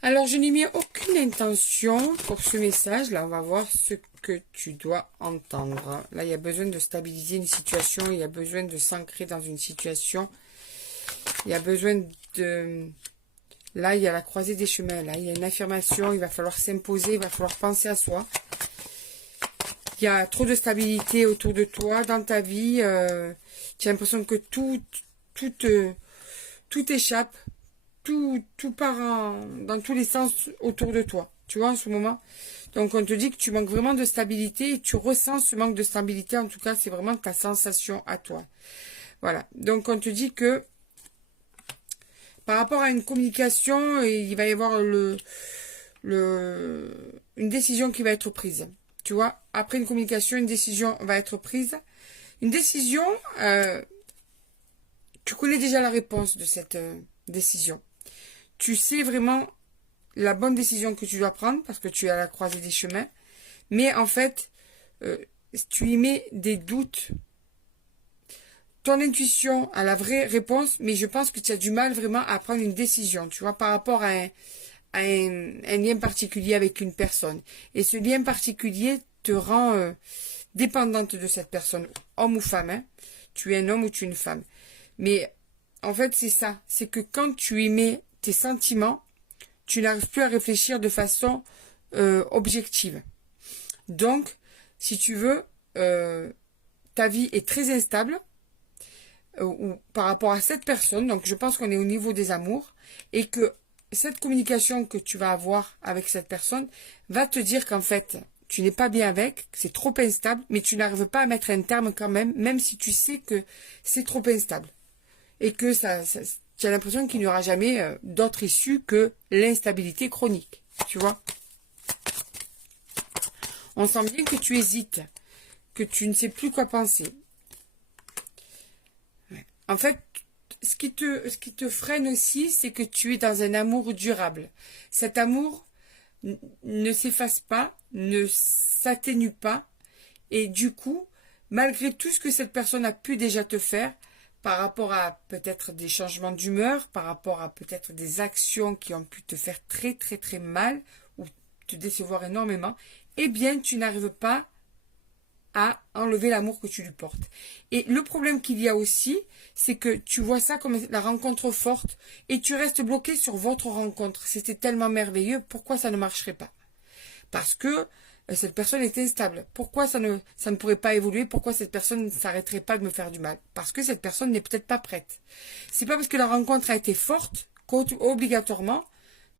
Alors, je n'ai mis aucune intention pour ce message. Là, on va voir ce que tu dois entendre. Là, il y a besoin de stabiliser une situation. Il y a besoin de s'ancrer dans une situation. Il y a besoin de... Là, il y a la croisée des chemins. Là, il y a une affirmation. Il va falloir s'imposer. Il va falloir penser à soi. Il y a trop de stabilité autour de toi, dans ta vie. Tu as l'impression que tout échappe. Tout part dans tous les sens autour de toi. Tu vois, en ce moment. Donc, on te dit que tu manques vraiment de stabilité et tu ressens ce manque de stabilité. En tout cas, c'est vraiment ta sensation à toi. Voilà. Donc, on te dit que par rapport à une communication, il va y avoir une décision qui va être prise. Tu vois, après une communication, une décision va être prise. Une décision, tu connais déjà la réponse de cette décision. Tu sais vraiment la bonne décision que tu dois prendre parce que tu es à la croisée des chemins. Mais en fait, tu y mets des doutes. Ton intuition a la vraie réponse, mais je pense que tu as du mal vraiment à prendre une décision, tu vois, par rapport à un lien particulier avec une personne. Et ce lien particulier te rend dépendante de cette personne, homme ou femme. Hein. Tu es un homme ou tu es une femme. Mais en fait, c'est ça. C'est que quand tu y mets tes sentiments, tu n'arrives plus à réfléchir de façon objective. Donc, si tu veux, ta vie est très instable ou par rapport à cette personne. Donc, je pense qu'on est au niveau des amours et que cette communication que tu vas avoir avec cette personne va te dire qu'en fait, tu n'es pas bien avec, c'est trop instable, mais tu n'arrives pas à mettre un terme quand même, même si tu sais que c'est trop instable. Et que tu as l'impression qu'il n'y aura jamais d'autre issue que l'instabilité chronique. Tu vois? On sent bien que tu hésites, que tu ne sais plus quoi penser. Ouais. En fait, ce qui te freine aussi, c'est que tu es dans un amour durable. Cet amour ne s'efface pas, ne s'atténue pas. Et du coup, malgré tout ce que cette personne a pu déjà te faire, par rapport à peut-être des changements d'humeur, par rapport à peut-être des actions qui ont pu te faire très très très mal ou te décevoir énormément, eh bien tu n'arrives pas à enlever l'amour que tu lui portes. Et le problème qu'il y a aussi, c'est que tu vois ça comme la rencontre forte et tu restes bloqué sur votre rencontre. C'était tellement merveilleux, pourquoi ça ne marcherait pas? Parce que cette personne est instable. Pourquoi ça ne pourrait pas évoluer? Pourquoi cette personne ne s'arrêterait pas de me faire du mal? Parce que cette personne n'est peut-être pas prête. C'est pas parce que la rencontre a été forte qu'obligatoirement